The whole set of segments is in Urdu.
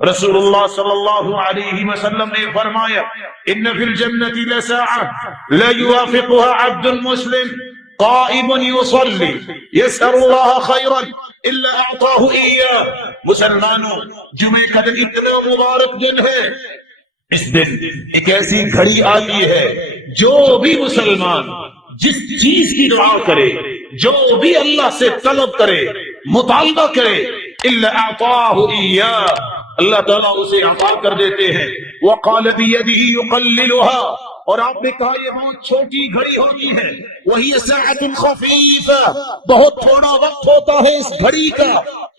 رسول اللہ صلی اللہ علیہ وسلم نے فرمایا ان فی الجنۃ لساعة لا يوافقها عبد مسلم قائم يصلي يسأل الله خيرا الا اعطاه اياه. مسلمانوں، جمعہ کا دن اتنا مبارک دن ہے، اس دن ایک ایسی گھڑی آتی ہے جو بھی مسلمان جس چیز کی دعا کرے، جو بھی اللہ سے طلب کرے، مطالبہ کرے، الا اعطاه اياه، اللہ تعالیٰ اسے عطا کر دیتے ہیں. وقال بيده يقللها، اور آپ نے کہا یہ بہت چھوٹی گھڑی ہوتی ہے. وہی ساعة خفیفہ، بہت تھوڑا وقت ہوتا ہے اس گھڑی کا،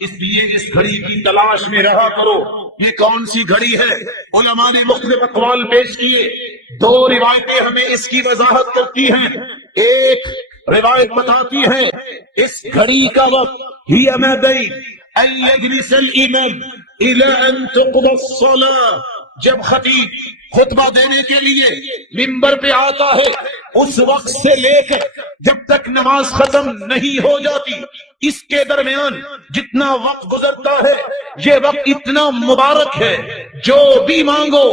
اس لیے اس گھڑی کی تلاش میں رہا کرو. یہ کون سی گھڑی ہے؟ علماء نے مختلف اقوال پیش کیے. دو روایتیں ہمیں اس کی وضاحت کرتی ہیں. ایک روایت بتاتی ہے اس گھڑی کا وقت ہی ما بین ان یجلس الامام الى ان تقضى الصلاة، جب خطیب خطبہ دینے کے لیے منبر پہ آتا ہے اس وقت سے لے کر جب تک نماز ختم نہیں ہو جاتی، اس کے درمیان جتنا وقت گزرتا ہے یہ وقت اتنا مبارک ہے، جو بھی مانگو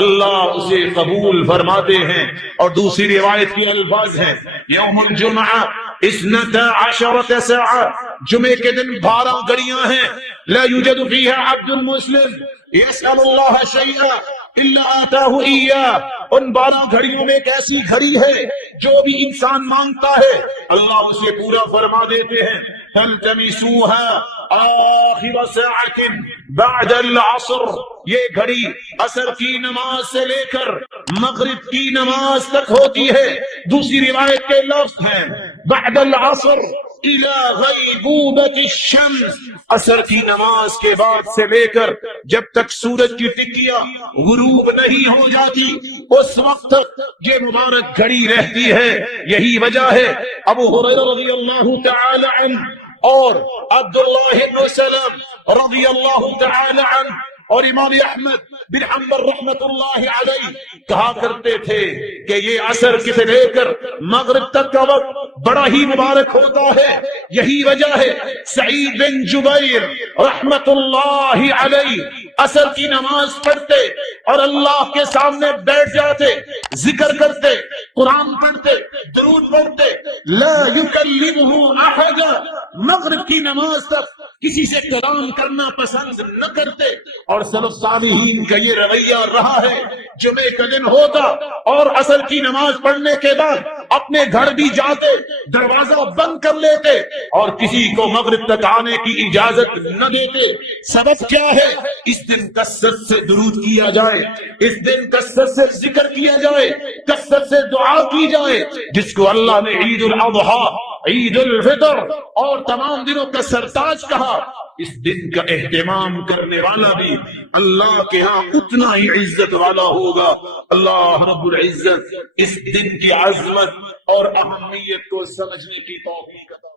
اللہ اسے قبول فرماتے ہیں. اور دوسری روایت کی الفاظ ہیں یوم الجمعہ 12 ساعة، جمعے کے دن 12 گھڑیاں ہیں. لا يوجد فيها عبد مسلم يسأل الله شيئا الا آتاه اياه، ان 12 گھڑیوں میں ایک ایسی گھڑی ہے جو بھی انسان مانگتا ہے اللہ اسے پورا فرما دیتے ہیں. فالتمسوها آخر ساعة بعد العصر، یہ گھڑی عصر کی نماز سے لے کر مغرب کی نماز تک ہوتی ہے. دوسری روایت کے لفظ ہیں بعد العصر الى غیبوبۃ الشمس، عصر کی نماز کے بعد سے لے کر جب تک سورج کی ٹکیاں غروب نہیں ہو جاتی اس وقت تک یہ مبارک گھڑی رہتی ہے. یہی وجہ ہے ابو ہریرہ رضی اللہ تعالی عنہ اور عبداللہ بن سلام رضی اللہ تعالی عنہ اور امام احمد بن حنبل رحمت اللہ علیہ کہا کرتے تھے کہ یہ عصر سے لے کر مغرب تک کا وقت بڑا ہی مبارک ہوتا ہے. یہی وجہ ہے سعید بن جبیر رحمت اللہ علیہ عصر کی نماز پڑھتے اور اللہ کے سامنے بیٹھ جاتے، ذکر کرتے، قرآن پڑھتے، درود پڑھتے. لا یکلمہ احد، مغرب کی نماز تک کسی سے کلام کرنا پسند نہ کرتے. اور سلف صالحین کا یہ رویہ رہا ہے، جمعے کا دن ہوتا اور عصر کی نماز پڑھنے کے بعد اپنے گھر بھی جاتے، دروازہ بند کر لیتے اور کسی کو مغرب تک آنے کی اجازت نہ دیتے. سبب کیا ہے؟ اس دن کثرت سے درود کیا جائے، اس دن کثرت سے ذکر کیا جائے، کثرت سے دعا کی جائے، جس کو اللہ نے عید الاضحیٰ، عید الفطر اور تمام دنوں کا سرتاج کہا. اس دن کا اہتمام کرنے والا بھی اللہ کے ہاں اتنا ہی عزت والا ہوگا. اللہ رب العزت اس دن کی عظمت اور اہمیت کو سمجھنے کی توفیق عطا